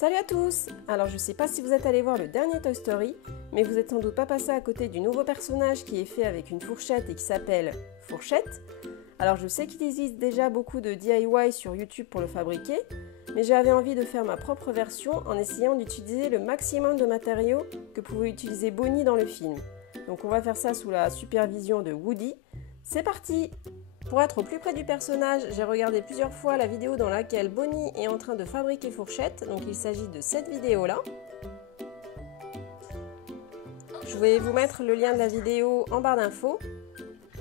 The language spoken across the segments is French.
Salut à tous! Alors je sais pas si vous êtes allés voir le dernier Toy Story, mais vous êtes sans doute pas passé à côté du nouveau personnage qui est fait avec une fourchette et qui s'appelle Fourchette. Alors je sais qu'il existe déjà beaucoup de DIY sur YouTube pour le fabriquer, mais j'avais envie de faire ma propre version en essayant d'utiliser le maximum de matériaux que pouvait utiliser Bonnie dans le film. Donc on va faire ça sous la supervision de Woody. C'est parti! Pour être au plus près du personnage, j'ai regardé plusieurs fois la vidéo dans laquelle Bonnie est en train de fabriquer Fourchette, donc il s'agit de cette vidéo-là. Je vais vous mettre le lien de la vidéo en barre d'infos.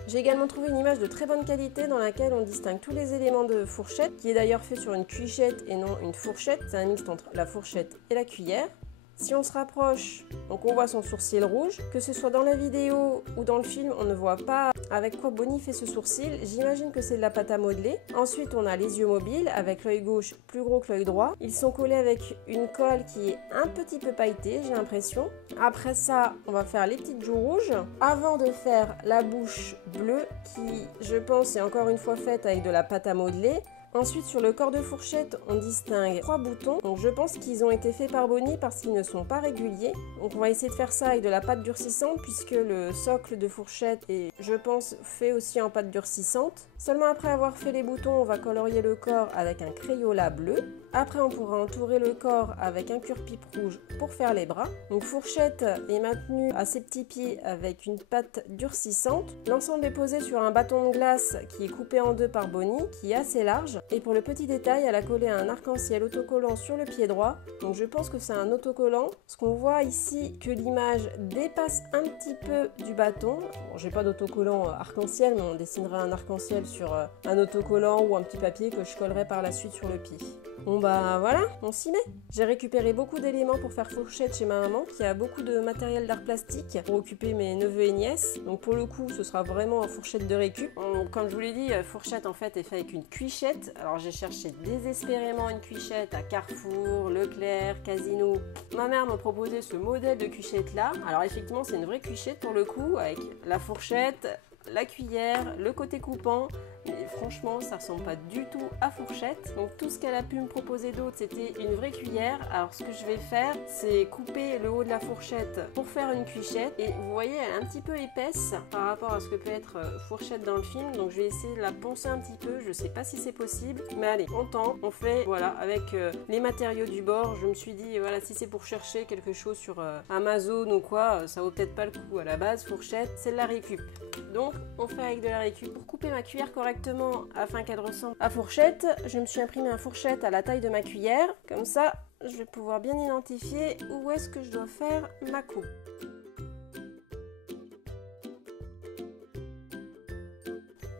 J'ai également trouvé une image de très bonne qualité dans laquelle on distingue tous les éléments de Fourchette, qui est d'ailleurs fait sur une cuichette et non une fourchette, c'est un mix entre la fourchette et la cuillère. Si on se rapproche, donc on voit son sourcil rouge, que ce soit dans la vidéo ou dans le film, on ne voit pas avec quoi Bonnie fait ce sourcil. J'imagine que c'est de la pâte à modeler. Ensuite, on a les yeux mobiles avec l'œil gauche plus gros que l'œil droit. Ils sont collés avec une colle qui est un petit peu pailletée, j'ai l'impression. Après ça, on va faire les petites joues rouges avant de faire la bouche bleue qui, je pense, est encore une fois faite avec de la pâte à modeler. Ensuite, sur le corps de Fourchette, on distingue 3 boutons. Donc je pense qu'ils ont été faits par Bonnie parce qu'ils ne sont pas réguliers. Donc on va essayer de faire ça avec de la pâte durcissante puisque le socle de Fourchette est, je pense, fait aussi en pâte durcissante. Seulement après avoir fait les boutons, on va colorier le corps avec un Crayola bleu. Après, on pourra entourer le corps avec un cure-pipe rouge pour faire les bras. Donc Fourchette est maintenue à ses petits pieds avec une pâte durcissante. L'ensemble est posé sur un bâton de glace qui est coupé en deux par Bonnie, qui est assez large. Et pour le petit détail, elle a collé un arc-en-ciel autocollant sur le pied droit. Donc je pense que c'est un autocollant. Ce qu'on voit ici, que l'image dépasse un petit peu du bâton. Bon, j'ai pas d'autocollant arc-en-ciel, mais on dessinera un arc-en-ciel sur un autocollant ou un petit papier que je collerai par la suite sur le pied. Bon bah voilà, on s'y met. J'ai récupéré beaucoup d'éléments pour faire Fourchette chez ma maman qui a beaucoup de matériel d'art plastique pour occuper mes neveux et nièces. Donc pour le coup, ce sera vraiment Fourchette de récup. Comme je vous l'ai dit, Fourchette en fait est fait avec une cuichette. Alors j'ai cherché désespérément une cuichette à Carrefour, Leclerc, Casino. Ma mère m'a proposé ce modèle de cuichette là. Alors effectivement, c'est une vraie cuichette pour le coup avec la fourchette, la cuillère, le côté coupant. Mais franchement, ça ressemble pas du tout à Fourchette. Donc tout ce qu'elle a pu me proposer d'autre, c'était une vraie cuillère. Alors ce que je vais faire, c'est couper le haut de la fourchette pour faire une cuichette. Et vous voyez, elle est un petit peu épaisse par rapport à ce que peut être Fourchette dans le film. Donc je vais essayer de la poncer un petit peu. Je sais pas si c'est possible. Mais allez, on tente. On fait, voilà, avec les matériaux du bord. Je me suis dit, voilà, si c'est pour chercher quelque chose sur Amazon ou quoi, ça vaut peut-être pas le coup. À la base, Fourchette, c'est de la récup. Donc on fait avec de la récup. Pour couper ma cuillère correctement afin qu'elle ressemble à Fourchette, je me suis imprimé un Fourchette à la taille de ma cuillère. Comme ça, je vais pouvoir bien identifier où est-ce que je dois faire ma coupe.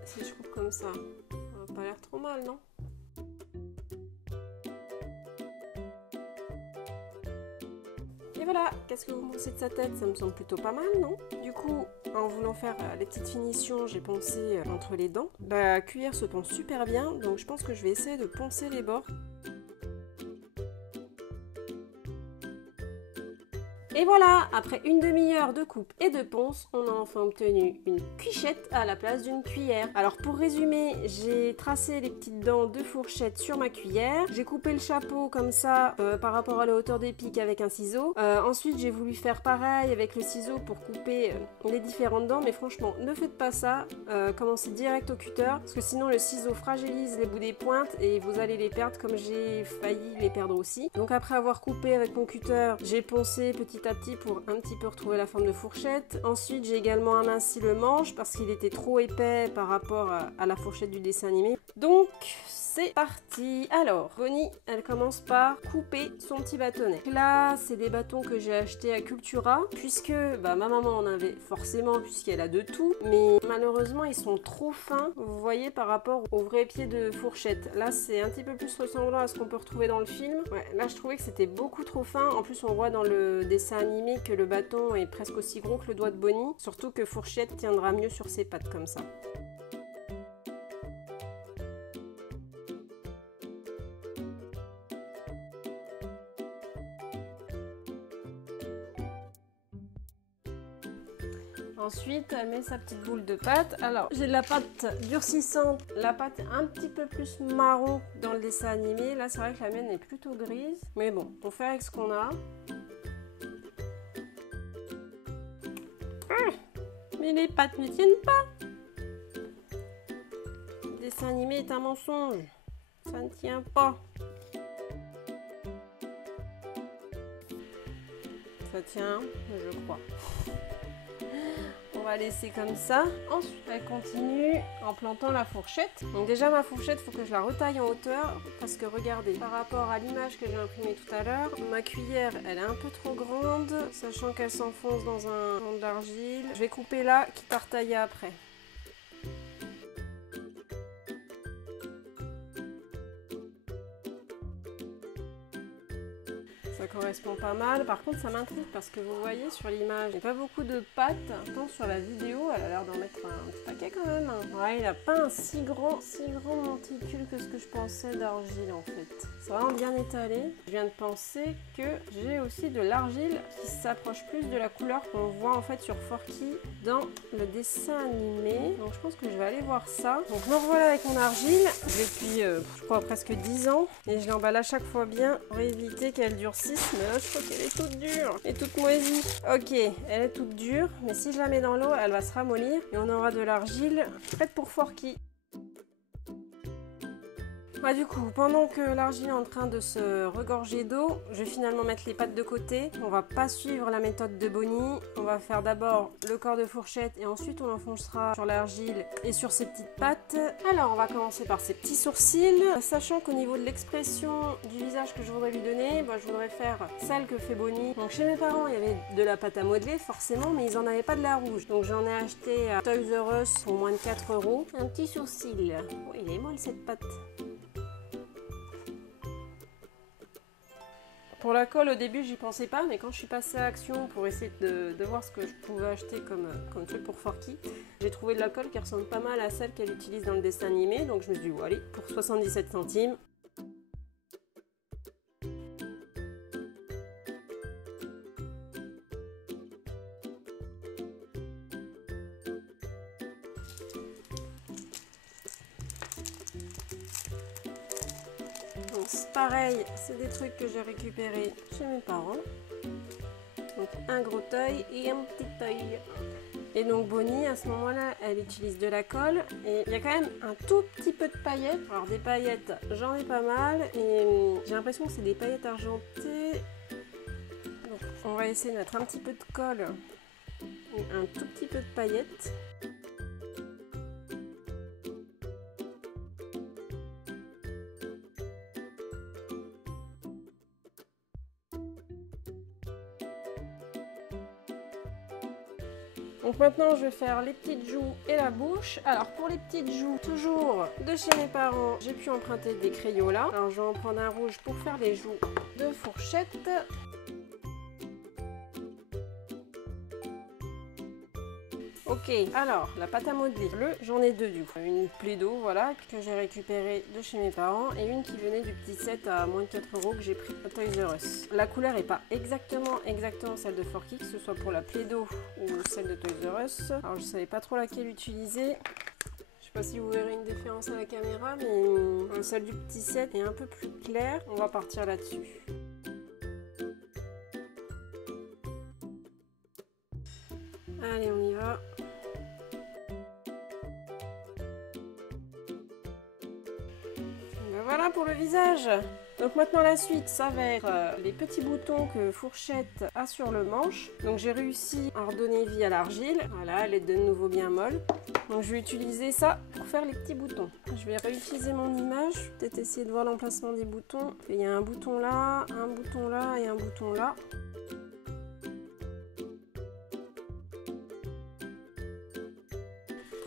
Si je coupe comme ça, ça n'a pas l'air trop mal, non ? Et voilà, qu'est-ce que vous pensez de sa tête? Ça me semble plutôt pas mal, non? Du coup, en voulant faire les petites finitions, j'ai poncé entre les dents. La cuillère se ponce super bien, donc je pense que je vais essayer de poncer les bords. Et voilà, après une demi-heure de coupe et de ponce, on a enfin obtenu une cuichette à la place d'une cuillère. Alors pour résumer, j'ai tracé les petites dents de Fourchette sur ma cuillère. J'ai coupé le chapeau comme ça par rapport à la hauteur des pics avec un ciseau. Ensuite, j'ai voulu faire pareil avec le ciseau pour couper les différentes dents. Mais franchement, ne faites pas ça. Commencez direct au cutter parce que sinon le ciseau fragilise les bouts des pointes et vous allez les perdre comme j'ai failli les perdre aussi. Donc après avoir coupé avec mon cutter, j'ai poncé petit à petit pour un petit peu retrouver la forme de Fourchette. Ensuite, j'ai également aminci le manche parce qu'il était trop épais par rapport à la fourchette du dessin animé. Donc, c'est parti. Alors, Bonnie, elle commence par couper son petit bâtonnet. Là, c'est des bâtons que j'ai achetés à Cultura puisque ma maman en avait forcément puisqu'elle a de tout. Mais malheureusement, ils sont trop fins, vous voyez, par rapport au vrai pied de Fourchette. Là, c'est un petit peu plus ressemblant à ce qu'on peut retrouver dans le film. Ouais, là, je trouvais que c'était beaucoup trop fin. En plus, on voit dans le dessin animé que le bâton est presque aussi gros que le doigt de Bonnie. Surtout que Fourchette tiendra mieux sur ses pattes comme ça. Ensuite, elle met sa petite boule de pâte. Alors, j'ai de la pâte durcissante. La pâte est un petit peu plus marron dans le dessin animé. Là, c'est vrai que la mienne est plutôt grise. Mais bon, on fait avec ce qu'on a. Mais les pâtes ne tiennent pas. Le dessin animé est un mensonge. Ça ne tient pas. Ça tient, je crois. On va laisser comme ça. Ensuite, elle continue en plantant la fourchette. Donc déjà, ma fourchette, il faut que je la retaille en hauteur. Parce que regardez, par rapport à l'image que j'ai imprimée tout à l'heure, ma cuillère, elle est un peu trop grande, sachant qu'elle s'enfonce dans un rond d'argile. Je vais couper là, quitte à retailler après. Ça correspond pas mal. Par contre, ça m'intrigue parce que vous voyez sur l'image, il n'y a pas beaucoup de pâte. Pourtant, sur la vidéo, elle a l'air d'en mettre un petit paquet quand même. Ouais, il n'a pas un si grand monticule que ce que je pensais d'argile en fait. C'est vraiment bien étalé. Je viens de penser que j'ai aussi de l'argile qui s'approche plus de la couleur qu'on voit en fait sur Forky dans le dessin animé. Donc je pense que je vais aller voir ça. Donc me revoilà avec mon argile depuis, je crois, presque 10 ans. Et je l'emballe à chaque fois bien pour éviter qu'elle durcisse. Mais là, je crois qu'elle est toute dure et toute moisie. Ok, elle est toute dure, mais si je la mets dans l'eau, elle va se ramollir et on aura de l'argile prête pour Forky. Bah, du coup, pendant que l'argile est en train de se regorger d'eau, je vais finalement mettre les pâtes de côté. On va pas suivre la méthode de Bonnie. On va faire d'abord le corps de fourchette et ensuite on enfoncera sur l'argile et sur ses petites pattes. Alors, on va commencer par ses petits sourcils. Sachant qu'au niveau de l'expression du visage que je voudrais lui donner, bah, je voudrais faire celle que fait Bonnie. Donc chez mes parents, il y avait de la pâte à modeler forcément, mais ils en avaient pas de la rouge. Donc j'en ai acheté à Toys R Us pour moins de 4 €. Un petit sourcil. Oh, il est molle cette pâte. Pour la colle, au début, j'y pensais pas, mais quand je suis passée à Action pour essayer de voir ce que je pouvais acheter comme truc pour Forky, j'ai trouvé de la colle qui ressemble pas mal à celle qu'elle utilise dans le dessin animé, donc je me suis dit, bon, allez, pour 77 centimes. Pareil, c'est des trucs que j'ai récupérés chez mes parents. Donc un gros œil et un petit œil. Et donc Bonnie, à ce moment-là, elle utilise de la colle. Et il y a quand même un tout petit peu de paillettes. Alors des paillettes, j'en ai pas mal. Et j'ai l'impression que c'est des paillettes argentées. Donc on va essayer de mettre un petit peu de colle et un tout petit peu de paillettes. Donc maintenant je vais faire les petites joues et la bouche. Alors pour les petites joues, toujours de chez mes parents, j'ai pu emprunter des Crayolas. Alors je vais en prendre un rouge pour faire les joues de fourchette. Ok, alors la pâte à modeler bleue, j'en ai deux du coup. Une Play-Doh, voilà, que j'ai récupérée de chez mes parents et une qui venait du petit set à moins de 4 € que j'ai pris à Toys R Us. La couleur n'est pas exactement celle de Forky, que ce soit pour la Play-Doh ou celle de Toys R Us. Alors je savais pas trop laquelle utiliser. Je sais pas si vous verrez une différence à la caméra, mais celle du petit set est un peu plus claire. On va partir là-dessus. Allez, on y va. Ben voilà pour le visage. Donc maintenant la suite, ça va être les petits boutons que Fourchette a sur le manche. Donc j'ai réussi à redonner vie à l'argile. Voilà, elle est de nouveau bien molle. Donc je vais utiliser ça pour faire les petits boutons. Je vais réutiliser mon image, peut-être essayer de voir l'emplacement des boutons. Il y a un bouton là et un bouton là.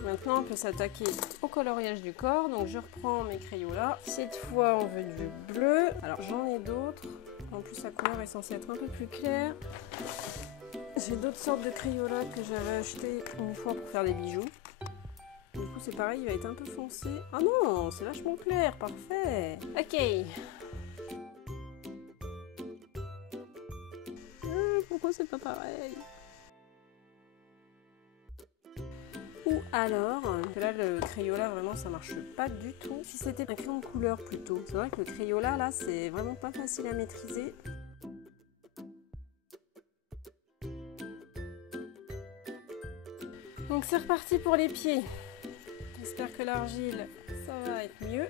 Maintenant, on peut s'attaquer au coloriage du corps. Donc, je reprends mes Crayolas. Cette fois, on veut du bleu. Alors, j'en ai d'autres. En plus, la couleur est censée être un peu plus claire. J'ai d'autres sortes de Crayolas que j'avais acheté une fois pour faire des bijoux. Du coup, c'est pareil, il va être un peu foncé. Ah non, c'est vachement clair, parfait. Ok. Pourquoi c'est pas pareil ? Ou alors, que là le Crayola vraiment ça marche pas du tout. Si c'était un crayon de couleur plutôt. C'est vrai que le Crayola là c'est vraiment pas facile à maîtriser. Donc c'est reparti pour les pieds. J'espère que l'argile ça va être mieux.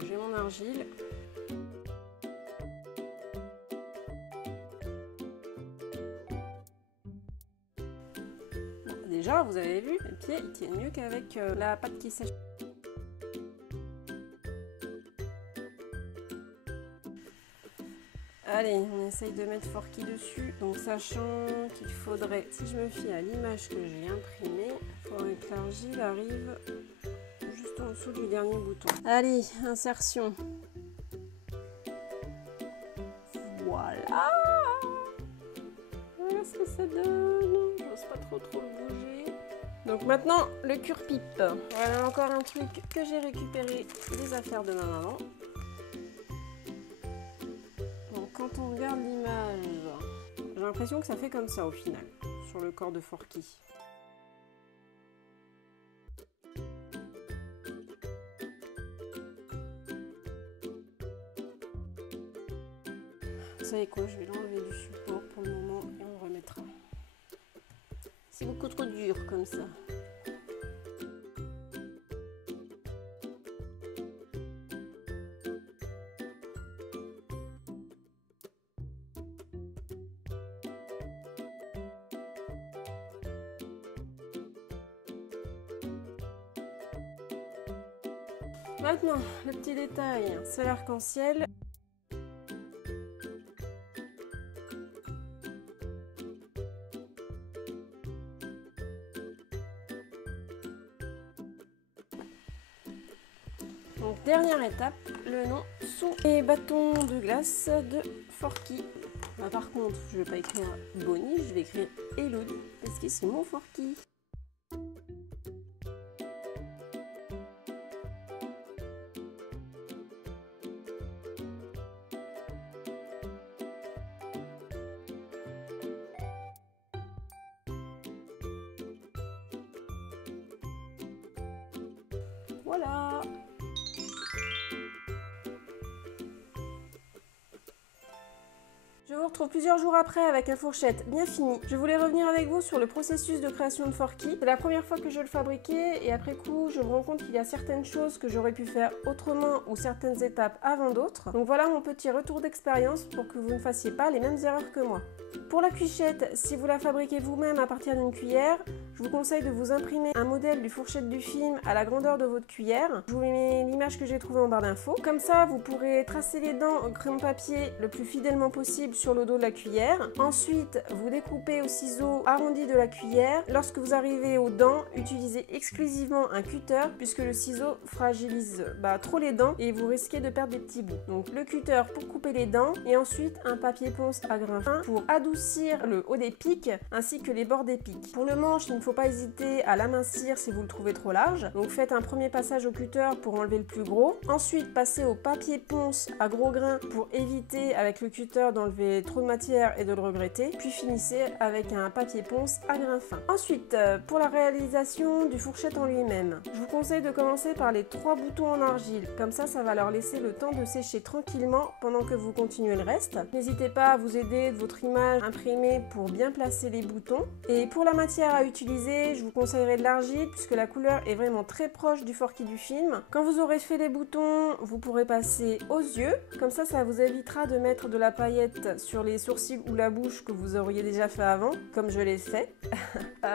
J'ai mon argile. Déjà, vous avez vu, les pieds ils tiennent mieux qu'avec la pâte qui sèche. Allez, on essaye de mettre Forky dessus. Donc, sachant qu'il faudrait, si je me fie à l'image que j'ai imprimée, il faudrait que l'argile arrive juste en dessous du dernier bouton. Allez, insertion. Voilà. Voilà ce que ça donne. J'ose pas trop le bouger. Donc maintenant, le cure-pipe. Voilà encore un truc que j'ai récupéré des affaires de ma maman. Donc quand on regarde l'image, j'ai l'impression que ça fait comme ça au final, sur le corps de Forky. Vous savez quoi, je vais l'enlever du support pour le moment et on remettra. C'est beaucoup trop dur comme ça. Maintenant, le petit détail, c'est l'arc-en-ciel. Donc dernière étape, le nom sous les bâtons de glace de Forky. Bah, par contre, je ne vais pas écrire Bonnie, je vais écrire Elodie parce que c'est mon Forky. Voilà. Je vous retrouve plusieurs jours après avec la fourchette bien finie. Je voulais revenir avec vous sur le processus de création de Forky. C'est la première fois que je le fabriquais et après coup je me rends compte qu'il y a certaines choses que j'aurais pu faire autrement ou certaines étapes avant d'autres. Donc voilà mon petit retour d'expérience pour que vous ne fassiez pas les mêmes erreurs que moi. Pour la cuichette, si vous la fabriquez vous-même à partir d'une cuillère, je vous conseille de vous imprimer un modèle du fourchette du film à la grandeur de votre cuillère. Je vous mets l'image que j'ai trouvée en barre d'infos. Comme ça, vous pourrez tracer les dents au crayon papier le plus fidèlement possible sur le dos de la cuillère. Ensuite, vous découpez au ciseau arrondi de la cuillère. Lorsque vous arrivez aux dents, utilisez exclusivement un cutter puisque le ciseau fragilise trop les dents et vous risquez de perdre des petits bouts. Donc le cutter pour couper les dents et ensuite un papier ponce à grain fin pour adoucir le haut des pics ainsi que les bords des pics. Pour le manche, il ne faut pas hésiter à l'amincir si vous le trouvez trop large. Donc faites un premier passage au cutter pour enlever le plus gros. Ensuite, passez au papier ponce à gros grain pour éviter avec le cutter d'enlever trop de matière et de le regretter. Puis finissez avec un papier ponce à grain fin. Ensuite, pour la réalisation du fourchette en lui-même, je vous conseille de commencer par les 3 boutons en argile. Comme ça, ça va leur laisser le temps de sécher tranquillement pendant que vous continuez le reste. N'hésitez pas à vous aider de votre image imprimée pour bien placer les boutons. Et pour la matière à utiliser, je vous conseillerais de l'argile puisque la couleur est vraiment très proche du Forky du film. Quand vous aurez fait les boutons, vous pourrez passer aux yeux. Comme ça, ça vous évitera de mettre de la paillette sur les sourcils ou la bouche que vous auriez déjà fait avant, comme je l'ai fait.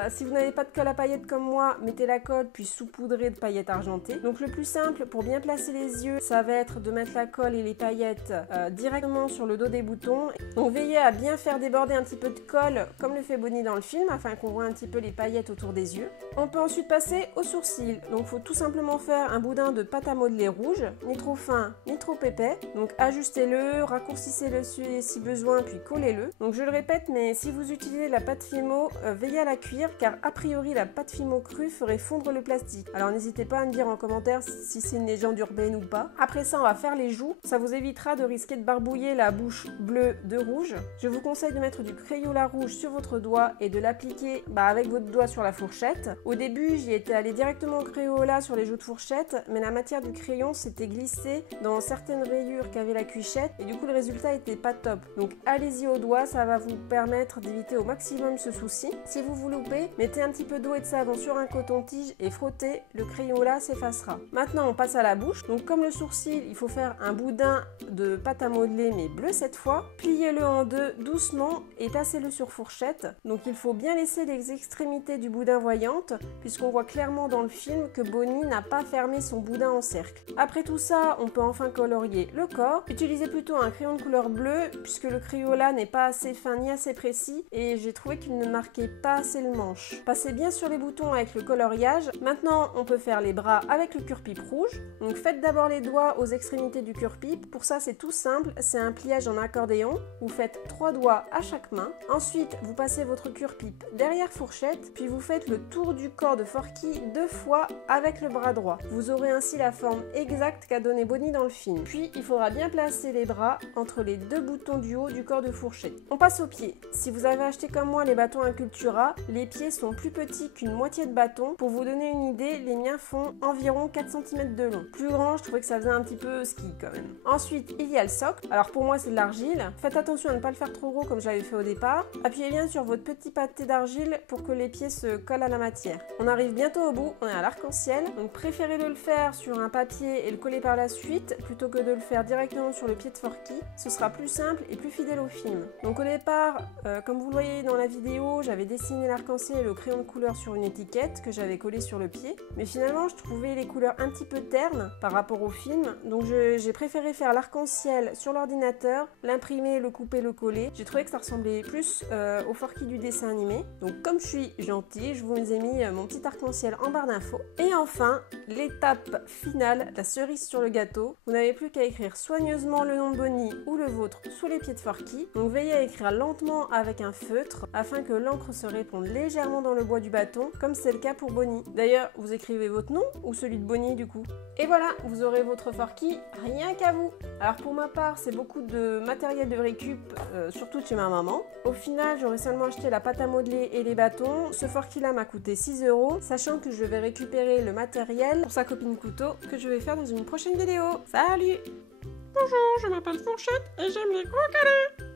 Si vous n'avez pas de colle à paillettes comme moi, mettez la colle puis saupoudrez de paillettes argentées. Donc le plus simple pour bien placer les yeux, ça va être de mettre la colle et les paillettes directement sur le dos des boutons. Donc veillez à bien faire déborder un petit peu de colle comme le fait Bonnie dans le film afin qu'on voit un petit peu les paillettes autour des yeux. On peut ensuite passer aux sourcils. Donc il faut tout simplement faire un boudin de pâte à modeler rouge, ni trop fin ni trop épais. Donc ajustez-le, raccourcissez-le si besoin besoin puis collez-le. Donc je le répète, mais si vous utilisez la pâte Fimo, veillez à la cuire car a priori la pâte Fimo crue ferait fondre le plastique. Alors n'hésitez pas à me dire en commentaire si c'est une légende urbaine ou pas. Après ça, on va faire les joues. Ça vous évitera de risquer de barbouiller la bouche bleue de rouge. Je vous conseille de mettre du Crayola rouge sur votre doigt et de l'appliquer avec votre doigt sur la fourchette. Au début, j'y étais allée directement au Crayola sur les joues de fourchette, mais la matière du crayon s'était glissée dans certaines rayures qu'avait la cuichette et du coup le résultat était pas top. Donc allez-y au doigt, ça va vous permettre d'éviter au maximum ce souci. Si vous vous loupez, mettez un petit peu d'eau et de savon sur un coton-tige et frottez, le Crayola s'effacera. Maintenant on passe à la bouche. Donc comme le sourcil, il faut faire un boudin de pâte à modeler mais bleu cette fois. Pliez-le en deux doucement et passez-le sur fourchette. Donc il faut bien laisser les extrémités du boudin voyantes puisqu'on voit clairement dans le film que Bonnie n'a pas fermé son boudin en cercle. Après tout ça, on peut enfin colorier le corps. Utilisez plutôt un crayon de couleur bleue puisque le Crayola n'est pas assez fin ni assez précis et j'ai trouvé qu'il ne marquait pas assez le manche. Passez bien sur les boutons avec le coloriage. Maintenant, on peut faire les bras avec le cure-pipe rouge. Donc faites d'abord les doigts aux extrémités du cure-pipe. Pour ça, c'est tout simple, c'est un pliage en accordéon. Vous faites 3 doigts à chaque main. Ensuite, vous passez votre cure-pipe derrière fourchette, puis vous faites le tour du corps de Forky 2 fois avec le bras droit. Vous aurez ainsi la forme exacte qu'a donné Bonnie dans le film. Puis, il faudra bien placer les bras entre les deux boutons du haut du corps de fourchette. On passe aux pieds. Si vous avez acheté comme moi les bâtons Incultura, les pieds sont plus petits qu'une moitié de bâton. Pour vous donner une idée, les miens font environ 4 cm de long. Plus grand, je trouvais que ça faisait un petit peu ski quand même. Ensuite, il y a le socle. Alors pour moi, c'est de l'argile. Faites attention à ne pas le faire trop gros comme je l'avais fait au départ. Appuyez bien sur votre petit pâté d'argile pour que les pieds se collent à la matière. On arrive bientôt au bout, on est à l'arc-en-ciel. Donc préférez-le le faire sur un papier et le coller par la suite plutôt que de le faire directement sur le pied de Forky. Ce sera plus simple et plus fidèle au film. Donc au départ, comme vous le voyez dans la vidéo, j'avais dessiné l'arc-en-ciel et le crayon de couleur sur une étiquette que j'avais collée sur le pied. Mais finalement, je trouvais les couleurs un petit peu ternes par rapport au film. Donc j'ai préféré faire l'arc-en-ciel sur l'ordinateur, l'imprimer, le couper, le coller. J'ai trouvé que ça ressemblait plus au Forky du dessin animé. Donc comme je suis gentille, je vous ai mis mon petit arc-en-ciel en barre d'infos. Et enfin, l'étape finale, la cerise sur le gâteau. Vous n'avez plus qu'à écrire soigneusement le nom de Bonnie ou le vôtre sous les pieds de Forky. Donc veillez à écrire lentement avec un feutre afin que l'encre se réponde légèrement dans le bois du bâton, comme c'est le cas pour Bonnie. D'ailleurs, vous écrivez votre nom ou celui de Bonnie du coup. Et voilà, vous aurez votre Forky rien qu'à vous. Alors pour ma part, c'est beaucoup de matériel de récup, surtout de chez ma maman. Au final, j'aurais seulement acheté la pâte à modeler et les bâtons. Ce Forky là m'a coûté 6 €, sachant que je vais récupérer le matériel pour sa copine couteau que je vais faire dans une prochaine vidéo. Salut! Bonjour, je m'appelle Fourchette et j'aime les gros câlins.